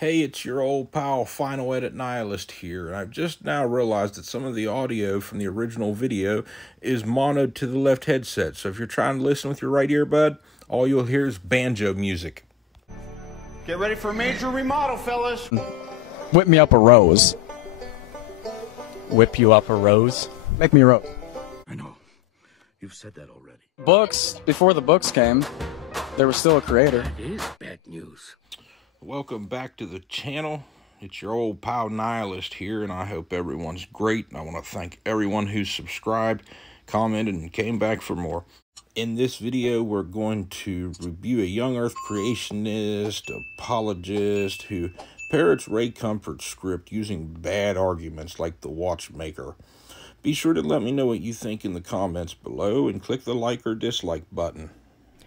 Hey, it's your old pal Final Edit Nihilist here, and I've just now realized that some of the audio from the original video is monoed to the left headset, so if you're trying to listen with your right earbud, all you'll hear is banjo music. Get ready for a major remodel, fellas. Whip me up a rose. Whip you up a rose? Make me a rose. I know. You've said that already. Books, before the books came, there was still a creator. That is bad news. Welcome back to the channel. It's your old pal Nihilist here, and I hope everyone's great. And I want to thank everyone who subscribed, commented, and came back for more. In this video, we're going to review a young earth creationist, apologist, who parrots Ray Comfort's script using bad arguments like the Watchmaker. Be sure to let me know what you think in the comments below, and click the like or dislike button.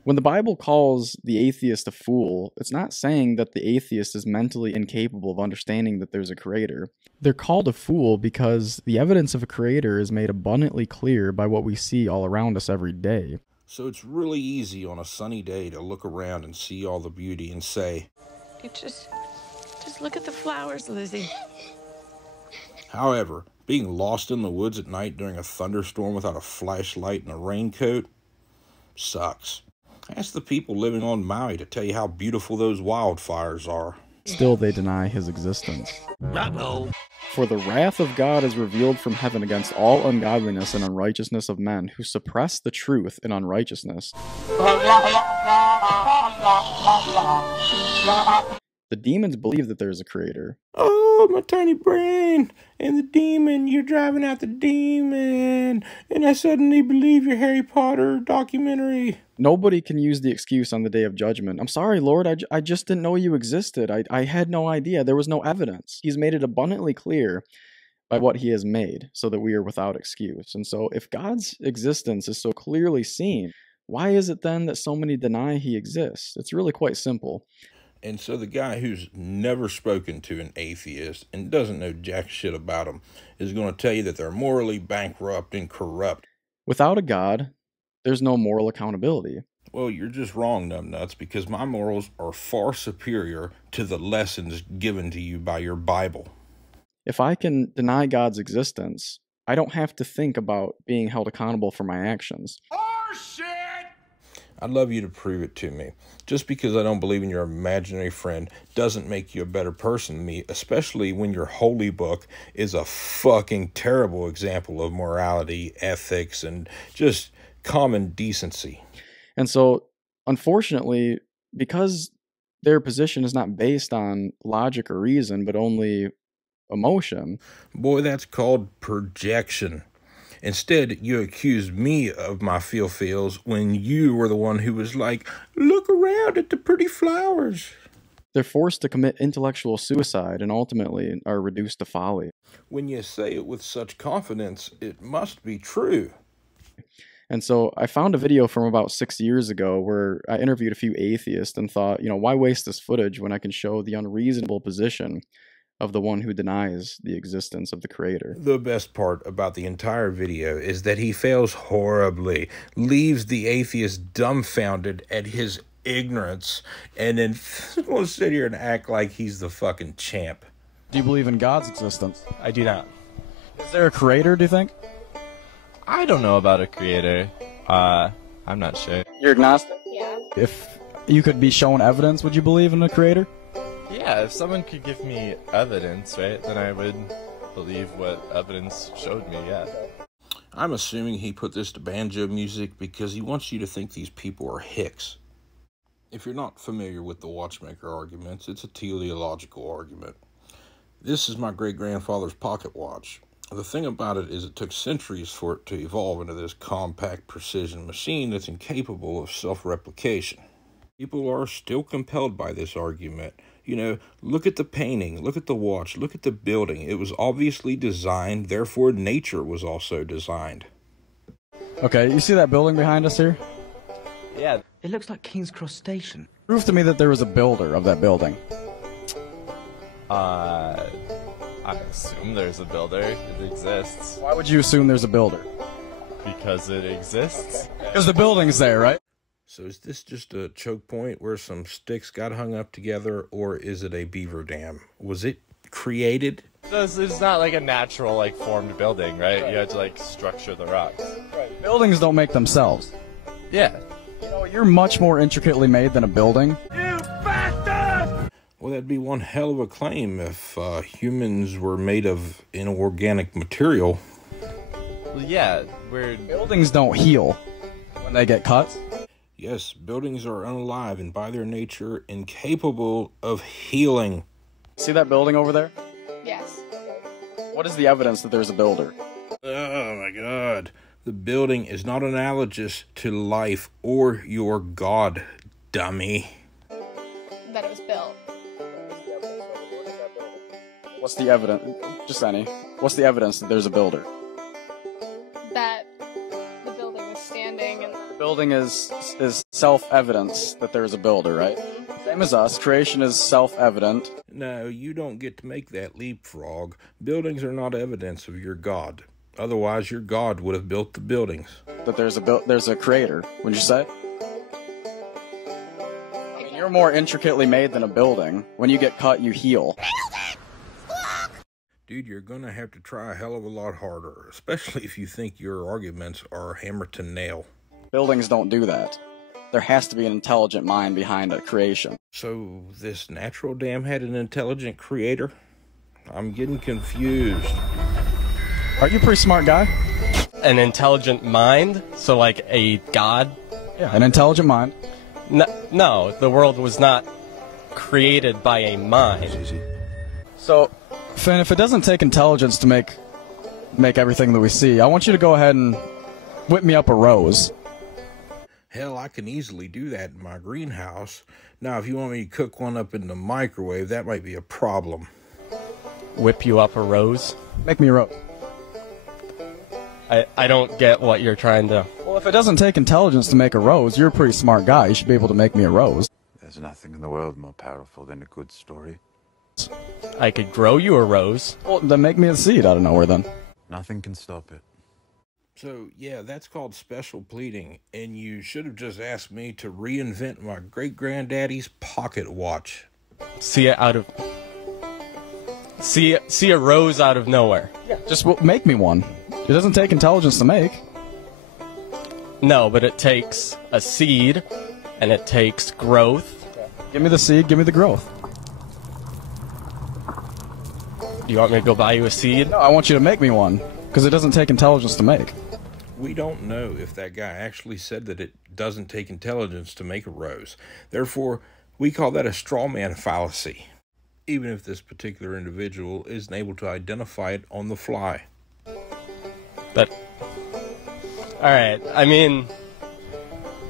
When the Bible calls the atheist a fool, it's not saying that the atheist is mentally incapable of understanding that there's a creator. They're called a fool because the evidence of a creator is made abundantly clear by what we see all around us every day. So it's really easy on a sunny day to look around and see all the beauty and say, You just look at the flowers, Lizzie. However, being lost in the woods at night during a thunderstorm without a flashlight and a raincoat sucks. Ask the people living on Maui to tell you how beautiful those wildfires are. Still, they deny his existence. Uh-oh. For the wrath of God is revealed from heaven against all ungodliness and unrighteousness of men who suppress the truth in unrighteousness. The demons believe that there is a creator. Oh, my tiny brain, and the demon, you're driving out the demon, and I suddenly believe your Harry Potter documentary. Nobody can use the excuse on the day of judgment. I'm sorry, Lord, I just didn't know you existed. I had no idea. There was no evidence. He's made it abundantly clear by what he has made so that we are without excuse. And so if God's existence is so clearly seen, why is it then that so many deny he exists? It's really quite simple. And so the guy who's never spoken to an atheist and doesn't know jack shit about them is going to tell you that they're morally bankrupt and corrupt. Without a God, there's no moral accountability. Well, you're just wrong, numbnuts, because my morals are far superior to the lessons given to you by your Bible. If I can deny God's existence, I don't have to think about being held accountable for my actions. Oh, shit! I'd love you to prove it to me. Just because I don't believe in your imaginary friend doesn't make you a better person than me, especially when your holy book is a fucking terrible example of morality, ethics, and just common decency. And so, unfortunately, because their position is not based on logic or reason, but only emotion. Boy, that's called projection. Instead, you accused me of my feels when you were the one who was like, look around at the pretty flowers. They're forced to commit intellectual suicide and ultimately are reduced to folly. When you say it with such confidence, it must be true. And so I found a video from about 6 years ago where I interviewed a few atheists and thought, why waste this footage when I can show the unreasonable position of the one who denies the existence of the creator. The best part about the entire video is that he fails horribly, leaves the atheist dumbfounded at his ignorance, and then will sit here and act like he's the fucking champ. Do you believe in God's existence? I do not. Is there a creator, do you think? I don't know about a creator. I'm not sure. You're agnostic? Yeah. If you could be shown evidence, would you believe in a creator? Yeah, if someone could give me evidence, right, then I would believe what evidence showed me, yeah. I'm assuming he put this to banjo music because he wants you to think these people are hicks. If you're not familiar with the Watchmaker arguments, it's a teleological argument. This is my great-grandfather's pocket watch. The thing about it is it took centuries for it to evolve into this compact precision machine that's incapable of self-replication. People are still compelled by this argument. Look at the painting, look at the watch, look at the building. It was obviously designed, therefore nature was also designed. Okay, you see that building behind us here? Yeah. It looks like King's Cross Station. Prove to me that there was a builder of that building. I assume there's a builder. It exists. Why would you assume there's a builder? Because it exists. Because the building's there, right? So is this just a choke point where some sticks got hung up together, or is it a beaver dam? Was it created? It's not like a natural, like, formed building, right? You had to, like, structure the rocks. Buildings don't make themselves. Yeah. You know, you're much more intricately made than a building. Well, that'd be one hell of a claim if humans were made of inorganic material. Well, yeah, Buildings don't heal when they get cut. Yes, buildings are unalive and by their nature incapable of healing. See that building over there? Yes. What is the evidence that there's a builder? Oh my god. The building is not analogous to life or your god, dummy. That it was built. What's the evidence? Just any. What's the evidence that there's a builder? That the building was standing and The building is self-evidence that there's a builder, right? Same as us. Creation is self-evident. No, you don't get to make that leapfrog. Buildings are not evidence of your god. Otherwise, your god would have built the buildings. That there's a creator. Would you say? I mean, you're more intricately made than a building. When you get cut, you heal. Dude, you're gonna have to try a hell of a lot harder, especially if you think your arguments are hammer to nail. Buildings don't do that. There has to be an intelligent mind behind a creation. So, this natural dam had an intelligent creator? I'm getting confused. Are you a pretty smart guy? An intelligent mind? So like a god? Yeah. An intelligent mind. No, the world was not created by a mind. So, Finn, if it doesn't take intelligence to make everything that we see, I want you to go ahead and whip me up a rose. Hell, I can easily do that in my greenhouse. Now, if you want me to cook one up in the microwave, that might be a problem. Whip you up a rose? Make me a rose. I don't get what you're trying to... Well, if it doesn't take intelligence to make a rose, you're a pretty smart guy. You should be able to make me a rose. There's nothing in the world more powerful than a good story. I could grow you a rose. Well, then make me a seed out of nowhere, then. Nothing can stop it. So, yeah, that's called special pleading, and you should have just asked me to reinvent my great-granddaddy's pocket watch. See a rose out of nowhere. Yeah. Just make me one. It doesn't take intelligence to make. No, but it takes a seed, and it takes growth. Give me the seed, give me the growth. Do you want me to go buy you a seed? No, I want you to make me one, because it doesn't take intelligence to make. We don't know if that guy actually said that it doesn't take intelligence to make a rose. Therefore, we call that a straw man fallacy, even if this particular individual isn't able to identify it on the fly. But, alright, I mean,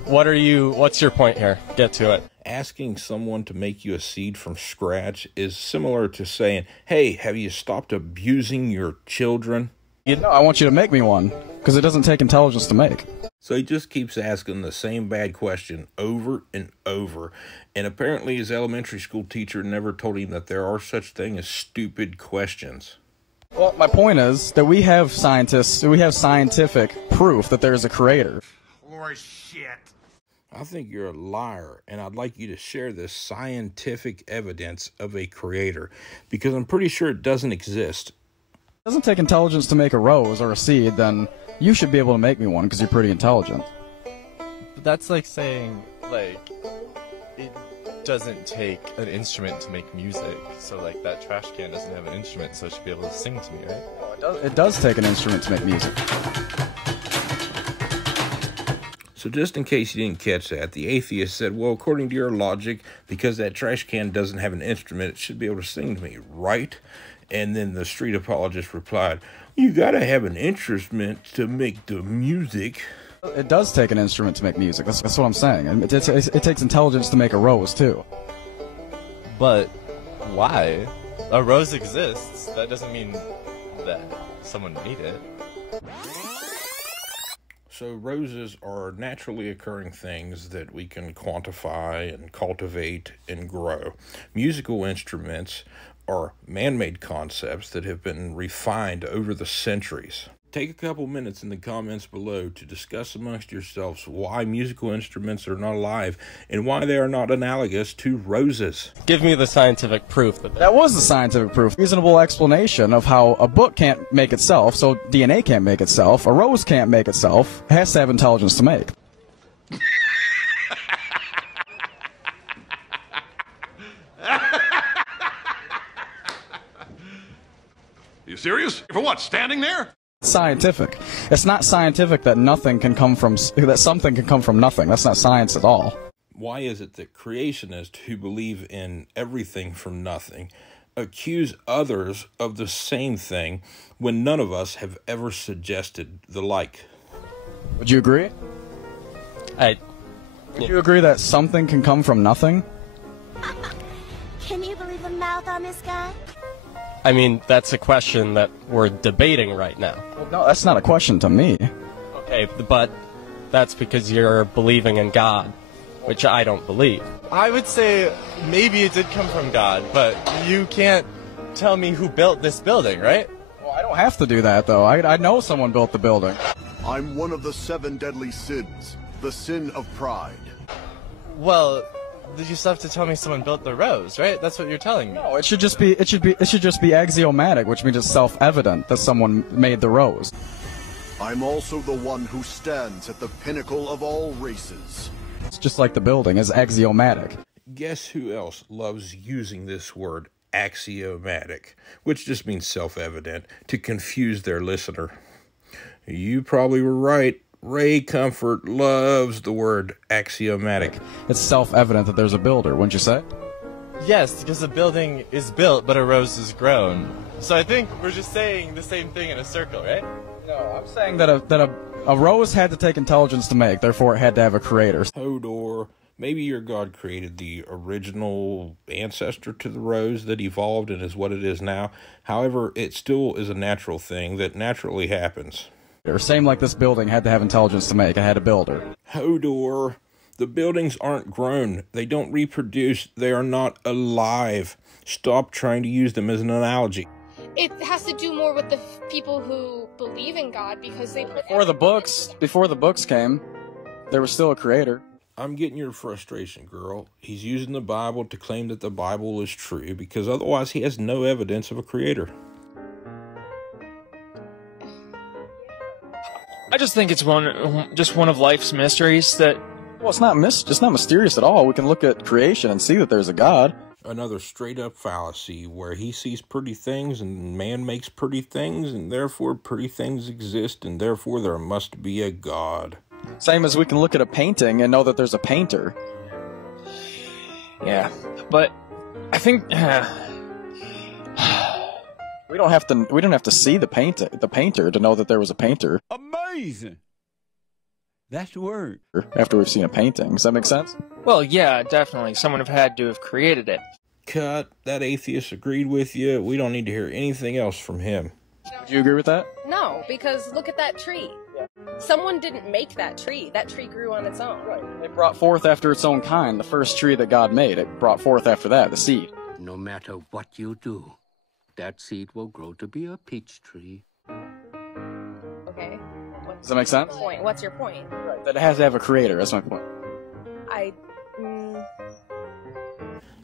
what's your point here? Get to it. Asking someone to make you a seed from scratch is similar to saying, hey, have you stopped abusing your children? No, I want you to make me one, because it doesn't take intelligence to make. So he just keeps asking the same bad question over and over. And apparently his elementary school teacher never told him that there are such things as stupid questions. Well, my point is that we have scientific proof that there is a creator. Horse shit. I think you're a liar, and I'd like you to share this scientific evidence of a creator, because I'm pretty sure it doesn't exist. It doesn't take intelligence to make a rose or a seed, then you should be able to make me one because you're pretty intelligent. But that's like saying, like, it doesn't take an instrument to make music. So, like, that trash can doesn't have an instrument, so it should be able to sing to me, right? It does take an instrument to make music. So just in case you didn't catch that, the atheist said, well, according to your logic, because that trash can doesn't have an instrument, it should be able to sing to me, right? And then the street apologist replied, you gotta have an instrument to make the music. It does take an instrument to make music. That's what I'm saying. And it takes intelligence to make a rose, too. But why? A rose exists. That doesn't mean that someone made it. So roses are naturally occurring things that we can quantify and cultivate and grow. Musical instruments are man-made concepts that have been refined over the centuries. Take a couple minutes in the comments below to discuss amongst yourselves why musical instruments are not alive and why they are not analogous to roses. Give me the scientific proof That was the scientific proof. Reasonable explanation of how a book can't make itself, so DNA can't make itself, a rose can't make itself. It has to have intelligence to make. You serious? For what? Standing there? Scientific. It's not scientific that nothing can come from, that something can come from nothing. That's not science at all. Why is it that creationists who believe in everything from nothing accuse others of the same thing when none of us have ever suggested the like? Would you agree? Would you agree that something can come from nothing? Can you believe the mouth on this guy? I mean, that's a question that we're debating right now. No, that's not a question to me. Okay, but that's because you're believing in God, which I don't believe. I would say maybe it did come from God, but you can't tell me who built this building, right? Well, I don't have to do that, though. I know someone built the building. I'm one of the 7 deadly sins, the sin of pride. Well, you still have to tell me someone built the rose, right? That's what you're telling me. No, it should just be axiomatic, which means it's self-evident that someone made the rose. I'm also the one who stands at the pinnacle of all races. It's just like the building is axiomatic. Guess who else loves using this word axiomatic, which just means self-evident, to confuse their listener? You probably were right. Ray Comfort loves the word axiomatic. It's self-evident that there's a builder, wouldn't you say? Yes, because a building is built, but a rose is grown. So I think we're just saying the same thing in a circle, right? No, I'm saying that a rose had to take intelligence to make, therefore it had to have a creator. Hodor, maybe your God created the original ancestor to the rose that evolved and is what it is now. However, it still is a natural thing that naturally happens. Same like this building had to have intelligence to make, it had a builder. Hodor, the buildings aren't grown. They don't reproduce. They are not alive. Stop trying to use them as an analogy. It has to do more with the people who believe in God because they put Before the books came, there was still a creator. I'm getting your frustration, girl. He's using the Bible to claim that the Bible is true because otherwise he has no evidence of a creator. I just think it's one of life's mysteries that... Well, it's not mysterious at all. We can look at creation and see that there's a God. Another straight-up fallacy where he sees pretty things and man makes pretty things and therefore pretty things exist and therefore there must be a God. Same as we can look at a painting and know that there's a painter. Yeah, but I think... We don't have to see the painter to know that there was a painter. Amazing! That's the word. After we've seen a painting. Does that make sense? Well, yeah, definitely. Someone have had to have created it. Cut. That atheist agreed with you. We don't need to hear anything else from him. Do you agree with that? No, because look at that tree. Someone didn't make that tree. That tree grew on its own. Right. It brought forth after its own kind. The first tree that God made, it brought forth after that, the seed. No matter what you do, that seed will grow to be a peach tree. Okay. Does that make sense? What's your point? Right. That it has to have a creator. That's my point.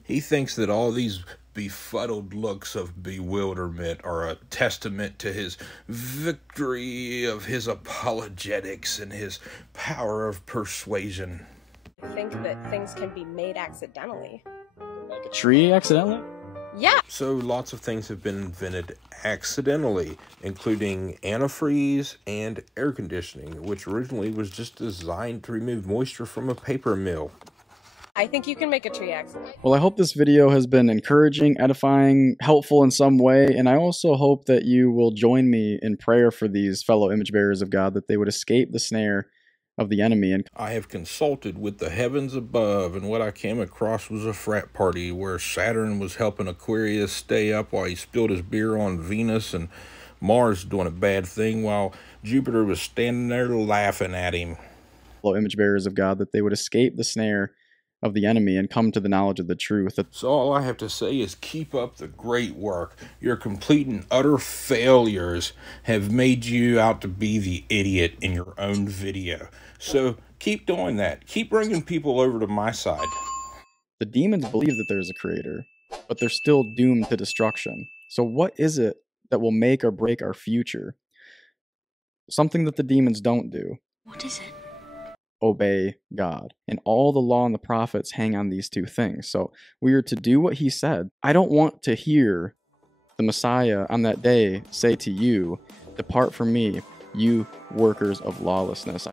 He thinks that all these befuddled looks of bewilderment are a testament to his victory of his apologetics and his power of persuasion. I think that things can be made accidentally. Make a tree accidentally? Yeah. So lots of things have been invented accidentally, including antifreeze and air conditioning, which originally was just designed to remove moisture from a paper mill. I think you can make a tree accident. Well, I hope this video has been encouraging, edifying, helpful in some way, and I also hope that you will join me in prayer for these fellow image bearers of God, that they would escape the snare of the enemy. And I have consulted with the heavens above, and what I came across was a frat party where Saturn was helping Aquarius stay up while he spilled his beer on Venus, and Mars doing a bad thing while Jupiter was standing there laughing at him. Fellow image bearers of God, that they would escape the snare of the enemy and come to the knowledge of the truth. So all I have to say is keep up the great work. Your complete and utter failures have made you out to be the idiot in your own video. So keep doing that. Keep bringing people over to my side. The demons believe that there's a creator, but they're still doomed to destruction. So what is it that will make or break our future? Something that the demons don't do. What is it? Obey God. And all the law and the prophets hang on these two things. So we are to do what he said. I don't want to hear the Messiah on that day say to you, "Depart from me, you workers of lawlessness."